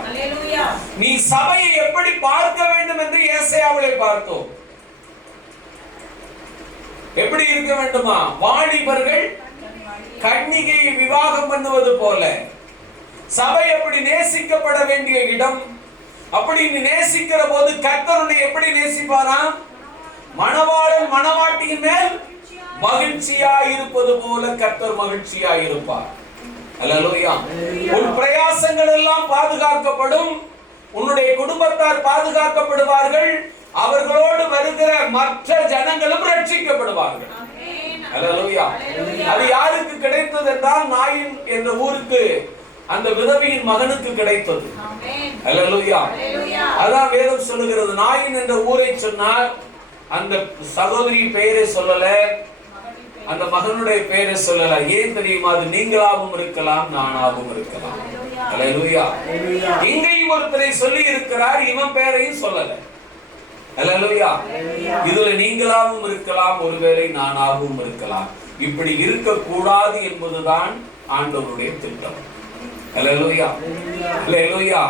நீ சபையை எப்படி பார்க்க வேண்டும் என்று ஏசாயாவிலே பார்த்தோம். எப்படி இருக்க வேண்டுமா? வாலிபர்கள் கன்னிகையை விவாகம் பண்ணுவது போல சபை எப்படி நேசிக்கப்பட வேண்டிய இடம். அப்படி நீ நேசிக்கிற போது கர்த்தர் எப்படி நேசிப்பாராம்? மணவாளன் மணவாட்டியின் மேல் மகிழ்ச்சியாய் இருப்பது போல கர்த்தர் மகிழ்ச்சியாய் இருப்பார். அல்லேலூயா. உன் பிரயாசங்கள் எல்லாம் பாதுகாக்கப்படும். உன்னுடைய குடும்பத்தார் பாதுகாக்கப்படுவார்கள். அவர்களோடு வருகிற மற்ற ஜனங்களும் ரட்சிக்கப்படுவார்கள். அல்லேலூயா. அது யாருக்கு கிடைத்தது என்றால் நாயின் என்ற ஊருக்கு அந்த விதவையின் மகனுக்கு கிடைத்தது. அல்லேலூயா. அதான் வேதம் சொல்லுகிறது. நாயின் என்ற ஊரை சொன்னால் அந்த சகோதரி பெயரை சொல்லல, அந்த மகனுடைய பெயரை சொல்லல. ஏன் தெரியுமா? அது நீங்களாகவும் இருக்கலாம், நானாகவும் இருக்கலாம். அல்லேலூயா. இங்கேயும் ஒருத்தரை சொல்லி இருக்கிறார், இவன் பெயரையும் சொல்லல. அல்லேலூயா. இதுல நீங்களாகவும் இருக்கலாம், ஒருவேளை நானாகவும் இருக்கலாம். இப்படி இருக்கக்கூடாது என்பதுதான் ஆண்டவருடைய திட்டம். அல்லேலூயா. அல்லேலூயா.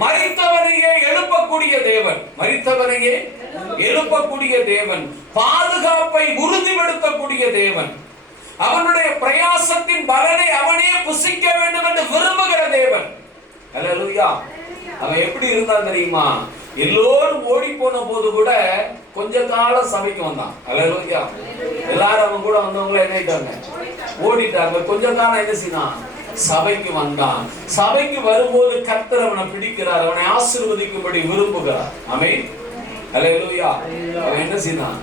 மரித்தவனையே எழுப்பக்கூடிய தேவன், மரித்தவனையே எழுப்பக்கூடிய தேவன், பாதுகாப்பை உறுதிப்படுத்தக்கூடிய தேவன், அவனுடைய பிரயாசத்தின் பலனை அவனே புசிக்க வேண்டும் என்று விரும்புகிற தேவன். அல்லேலூயா. அவன் எப்படி இருந்தான் தெரியுமா? எல்லோரும் ஓடி போன போது கூட கொஞ்ச காலம் சபைக்கு வந்தான். அல்லேலூயா. எல்லாரும் அவன் கூட வந்தவங்க என்ன ஆயிட்டாங்க? ஓடிட்டாங்க. கொஞ்ச காலம் என்ன செய்தான்? சபைக்கு வந்தான். சபைக்கு வரும்போது கர்த்தர் அவனை பிடிக்கிறார், அவனை ஆசீர்வதிக்கும்படி விரும்புகிறார். ஆமென். அல்லேலூயா. அவன் என்ன செய்தான்?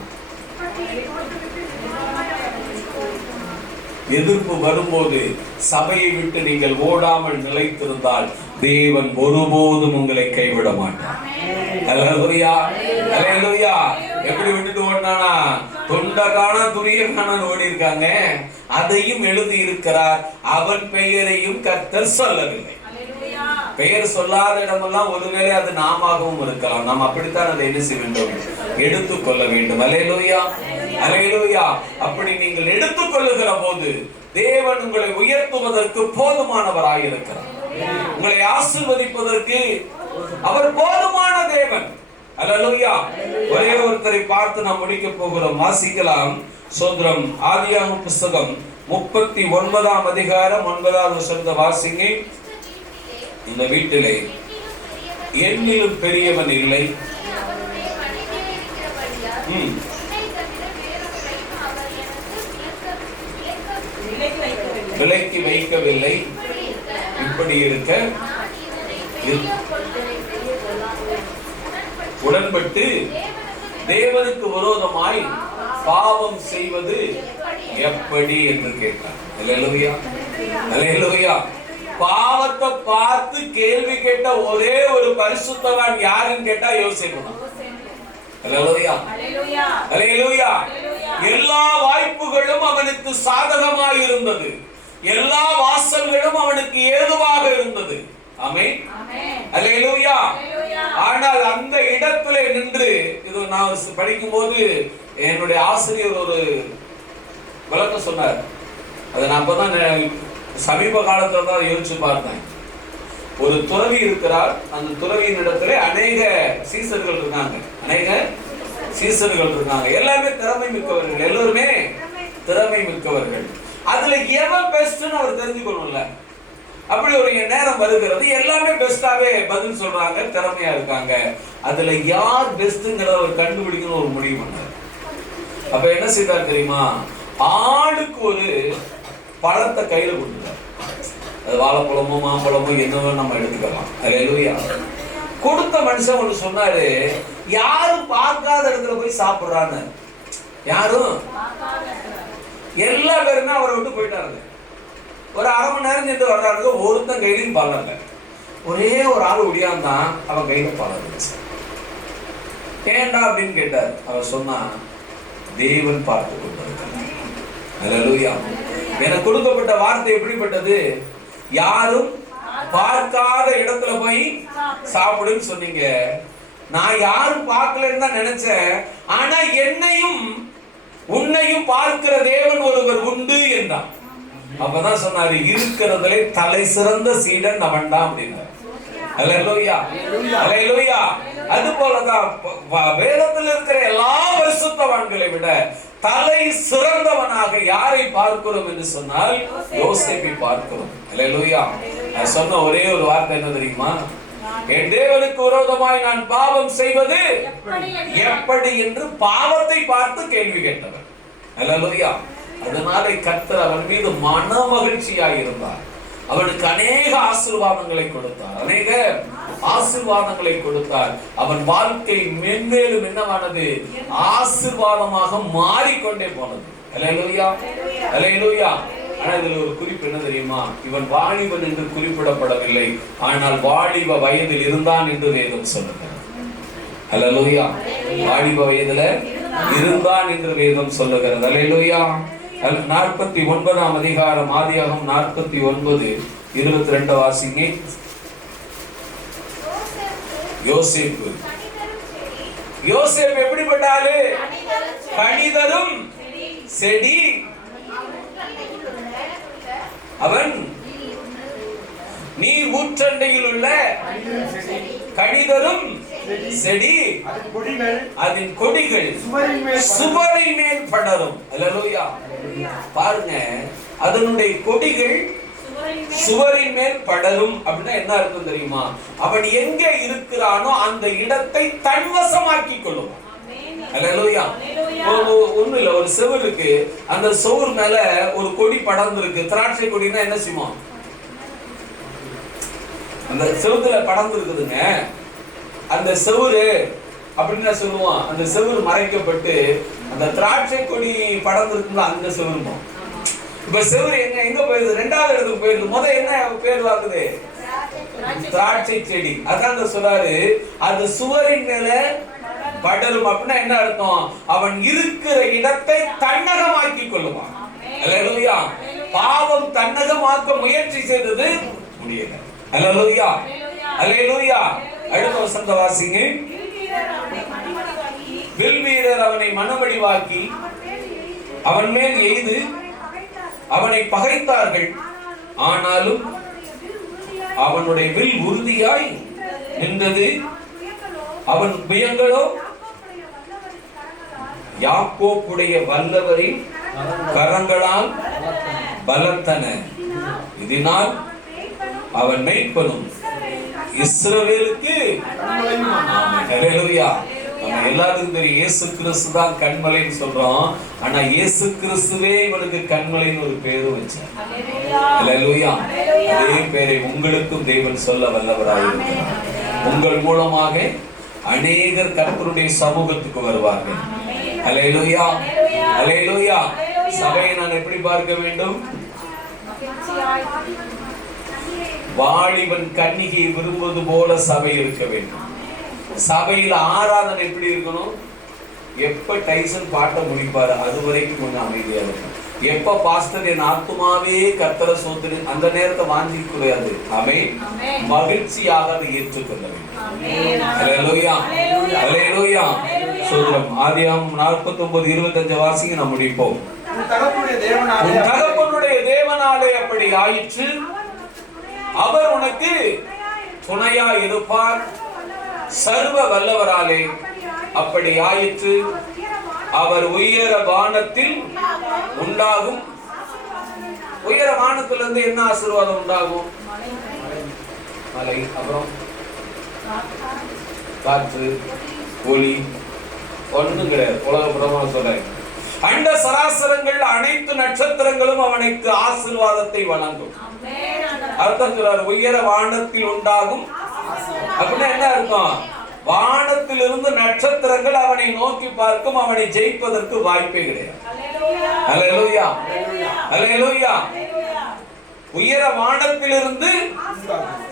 எதிர்ப்பு வரும்போது சபையை விட்டு நீங்கள் ஓடாமல் நிலைத்திருந்தால் தேவன் ஒருபோதும் உங்களை கைவிட மாட்டார். அல்லேலூயா. அல்லேலூயா. எப்படி விட்டுட்டு ஓடினானா? தொண்டை காண துணிய காண ஓடி இருக்காங்க. அதையும் எழுதி இருக்கிறார். அவன் பெயரையும் கர்த்தர் சொல்லவில்லை. பெயர் சொல்லாத இடமெல்லாம் ஒருவேளை அது நாமாகவும் இருக்கலாம். நாம் அப்படித்தான் அதை என்ன செய்ய வேண்டும்? எடுத்துக்கொள்ள வேண்டும். அல்லேலூயா. அல்லேலூயா. அப்படி நீங்கள் எடுத்துக்கொள்ளுகிற போது தேவன் உங்களை உயர்த்துவதற்கு போதுமானவராய் இருக்கிறார். உங்களை ஆசீர்வதிப்பதற்கு அவர் போதுமான தேவன். அல்லேலூயா. ஒரே ஒருத்தரை பார்த்து நாம் முடிக்க போகிறோம். வாசிக்கலாம். சோதரம் ஆதியாகமம் புஸ்தகம் 39ஆம் அதிகாரம் 9வது வசனத்தை வாசிங்க. இந்த வீட்டிலே என்னிலும் பெரியவன் இல்லை, விலைக்கு வைக்கவில்லை. இப்படி இருக்க உடன்பட்டு தேவனுக்கு விரோதமாய் பாவம் செய்வது எப்படி என்று கேட்டார். அல்லேலூயா, அல்லேலூயா. பாவத்தை பார்த்து கேள்வி கேட்ட ஒரே ஒரு பரிசுத்தவான் யாருன்னு கேட்டா யோசேப்பு தான். அல்லேலூயா, அல்லேலூயா. எல்லா வாய்ப்புகளும் அவனுக்கு சாதகமாக இருந்தது, எல்லா வாசல்களும் அவனுக்கு ஏதுவாக இருந்தது. ஆமென், அல்லேலூயா. ஆனால் அந்த இடத்துல நின்று, இது நான் படிக்கும் போது என்னுடைய ஆசிரியர் ஒரு விளக்கம் சொன்னார். அதை நான் அப்பதான் சமீப காலத்துல தான் யோசிச்சு பார்த்தேன். ஒரு துறவி இருக்கிறார், அந்த துறவியின் இடத்துல அநேக சீசர்கள் இருக்காங்க, அநேக சீசர்கள் இருக்காங்க. எல்லாமே திறமை மிக்கவர்கள், எல்லோருமே திறமை மிக்கவர்கள். அதுல எவன் பெஸ்ட்னு அவர் தெரிஞ்சுக்கணும்ல. அப்படி ஒரு நேரம் வருகிறது, எல்லாமே பெஸ்டாவே பதில் சொல்றாங்க, திறமையா இருக்காங்க. அதுல யார் பெஸ்ட்ங்கிறத அவர் கண்டுபிடிக்கணும் ஒரு முடிவு பண்ணார். அப்ப என்ன செய்தார் தெரியுமா? ஆளுக்கு ஒரு பழத்தை கையில கொடுத்தார். அது வாழைப்பழமோ மாம்பழமோ என்னவோ நம்ம எடுத்துக்கலாம். அல்லேலூயா. கொடுத்த மனுஷன் ஒன்று சொன்னாரு, யாரும் பார்க்காத இடத்துல போய் சாப்பிடுறான்னு. யாரும் எல்லா பேருமே அவரை விட்டு போயிட்டாருங்க. ஒரு அரை மணி நேரம் சென்று வர்றாரு, ஒருத்தன் கையிலையும் பழம் இல்லை. ஒரே ஒரு ஆள் ஒடியாந்தான், அவன் கையில பழம் இருந்துச்சு. ஏண்டா அப்படின்னு கேட்டார். அவர் சொன்னா, தேவன் பார்த்து கொண்டிருக்கிறார். அல்லேலூயா. எனக்கு கொடுக்கப்பட்ட வார்த்தை எப்படிப்பட்டது? யாரும் பார்க்காத இடத்துல போய் சாப்பிடுன்னு சொன்னீங்க. நான் யாரும் பார்க்கலன்னு தான் நினைச்சேன். ஆனா என்னையும் உன்னையும் பார்க்கிற தேவன் ஒருவர் உண்டு என்றான். அப்பதான் சொன்னாரு, இருக்கிறதுலே தலை சிறந்த சீடன் அவன் தான் அப்படின்னாரு. அல்லேலூயா, அல்லேலூயா. அது போலதான் வேதத்தில் இருக்கிற எல்லா பரிசுத்தவான்களை விட தலை சிறந்தவனாக யாரை பார்க்கிறோம் என்று சொன்னால் யோசேப்பை பார்க்கிறோம். அல்லேலூயா. நான் சொன்ன ஒரே ஒரு வார்த்தை என்ன தெரியுமா? என் தேவனுக்கு விரோதமாய் நான் பாவம் செய்வது எப்படி என்று பாவத்தை பார்த்து கேள்வி கேட்டவர். அல்லேலூயா. அதனால கர்த்தர் அவன் மீது மன மகிழ்ச்சியாக இருந்தார். அவனுக்கு அநேக ஆசீர்வாதங்களை கொடுத்தார், அநேக ஆசீர்வாதங்களை கொடுத்தார். அவன் வாழ்க்கை மென்மேலும் என்னவானது? ஆசீர்வாதமாக மாறிக்கொண்டே போனது. அல்லேலூயா, அல்லேலூயா. ஆனா இதுல ஒரு குறிப்பு என்ன தெரியுமா? இவன் வாலிபன் என்று குறிப்பிடப்படவில்லை, ஆனால் வாலிப வயதில் இருந்தான் என்று வேதம் சொல்லுகிறது. அல்லேலூயா. வாலிப வயதுல இருந்தான் என்று வேதம் சொல்லுகிறது. அல்லேலூயா. 49ஆம் அதிகாரம் ஆதியாகமம் 49:22 வாசிங்க. யோசேப்பு எப்படிப்பட்ட ஆளு? கனிதரும் செடி. அவன் நீர் ஊற்றண்டையில் உள்ள கனிதரும் செடி, அதன் கொடிகள் சுவரின் மேல் படரும். அல்லேலூயா. பாருங்க, அதனுடைய கொடிகள் சுவரின் மேல் படரும் அப்படின்னா என்ன அர்த்தம் தெரியுமா? அவன் எங்க இருக்கிறானோ அந்த இடத்தை தன்வசமாக்கி கொள்ளும். அல்லேலூயா. ஒண்ணு இல்ல, ஒரு செவுரு இருக்கு, அந்த செவுர் மேல ஒரு கொடி படர்ந்து இருக்கு. திராட்சை கொடினா என்ன செய்வோம்? அந்த செவுத்துல படர்ந்து இருக்குதுங்க. அந்த செவுரு அப்படின்னு சொல்லுவோம். அந்த செவுரு மறைக்கப்பட்டு அந்த திராட்சை கொடி படர்ந்து இருக்குல்ல, அந்த செவுருமோ. இப்ப செவுரு எங்க போயிருது? ரெண்டாவது இடத்துக்கு போயிருது. முதல் என்ன பேர் வாக்குது? திராட்சை செடி. அதான் சொல்றாரு, அது சுவரின் மேல படரும் அப்படின்னா என்ன அர்த்தம்? அவன் இருக்கிற இடத்தை தன்னகமாக்கி கொள்ளுவான். அல்லேலூயா. பாவம் தன்னகமாக்க முயற்சி செய்தது முடியல. அல்லேலூயா, அல்லேலூயா. அடுத்த வசனத்தை வாசிங்க. வில்வீரர் அவனை மனமடிவாக்கி அவன் மேல் எய்து அவனை பகைத்தார்கள். ஆனாலும் அவனுடைய வில் உறுதியாய் நின்றது. அவன் புயங்களோ யாக்கோப்புடைய வல்லவரின் கரங்களால் பலத்தன. இதனால் அவன் மேய்ப்பனும் இஸ்ரவேலுக்கு. அல்லேலூயா. நம்ம எல்லாத்துக்கும் தெரியும், இயேசு கிறிஸ்து தான் கண்மலைன்னு சொல்றோம். ஆனா இயேசு கிறிஸ்துவே இவனுக்கு கண்மலைன்னு ஒரு பேரு வச்சார். அல்லேலூயா. அதே பேரை உங்களுக்கும் தேவன் சொல்ல வல்லவராக இருக்கிறார். உங்கள் மூலமாக அநேகர் கர்த்தருடைய சமூகத்துக்கு வருவார்கள். அல்லேலூயா, அல்லேலூயா. சபையை நான் எப்படி பார்க்க வேண்டும்? வாலிபன் கன்னிகையை விரும்புவது போல சபை இருக்க வேண்டும். சபையில் ஆராதனை எப்படி இருக்கணும்? எப்ப டைசன் பாட்டை முடிப்பாரு அது வரைக்கும் கொஞ்சம் அமைதியா இருக்கும். எப்ப பாஸ்டர் என் ஆத்துமாவே கர்த்தரை சோதனை அந்த நேரத்தை வாஞ்சிக்க கூடாது. ஆமென். மகிழ்ச்சியாக அதை ஏற்றுக்கொள்ள வேண்டும். அல்லேலூயா, அல்லேலூயா. சோதரம். ஆதியாகமம் 49:25 வாசிங்க, நாம் முடிப்போம். உன் தகப்பனுடைய தேவனாலே அப்படி ஆயிற்று, அவர் உனக்கு துணையா இருப்பார், சர்வ வல்லவராலே அப்படி ஆயிற்று, அவர் உயர வானத்தில் உண்டாகும். உயர வானத்திலிருந்து என்ன ஆசீர்வாதம் உண்டாகும்? மலை, அப்புறம் காற்று, ஒளி, ஒண்ணும் கிடையாது. உலகப்புறமா சொல்றேன், அண்ட சராசரங்கள் அனைத்து நட்சத்திரங்களும் அவனுக்கு ஆசீர்வாதத்தை வழங்கும். அர்த்தம் சொல்றாரு, உயர வானத்தில் உண்டாகும் அப்படின்னா என்ன அர்த்தம்? வானத்திலிருந்து நட்சத்திரங்கள் அவனை நோக்கி பார்க்கும், அவனை ஜெயிப்பதற்கு வாய்ப்பே கிடையாது. அல்லேலூயா, அல்லேலூயா. உயர வானத்திலிருந்து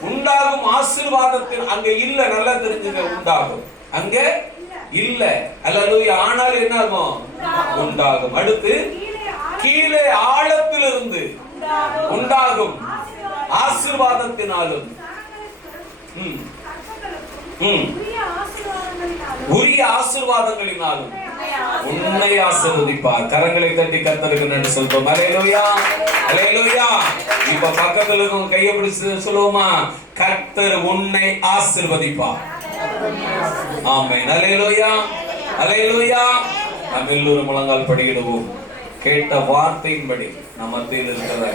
உண்டாகும் ஆசீர்வாதத்தில் அங்க இல்ல, நல்லா தெரிஞ்சுங்க, உண்டாகும் அங்க இல்ல. அல்லேலூயா. ஆனால் என்ன ஆகும்? உண்டாகும். அடுத்து கீழே ஆழத்திலிருந்து உண்டாகும் ஆசீர்வாதத்தினாலும் உரிய ஆசீர்வாதங்களினாலும் உன்னை ஆசீர்வதிப்பார். கரங்களை தட்டி கர்த்தருக்கு நன்றி சொல்றோம். அல்லேலூயா, அல்லேலூயா. இப்ப பக்கத்துல இருக்கவங்க கையை பிடிச்சு சொல்லுவோமா? கர்த்தர் உன்னை ஆசீர்வதிப்பார். ஆமென். அல்லேலூயா, அல்லேலூயா. நாம் எல்லோரும் முழங்கால் படியிடுவோம். கேட்ட வார்த்தையின்படி நம்ம மத்தியில் இருக்கிற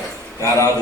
யாராவது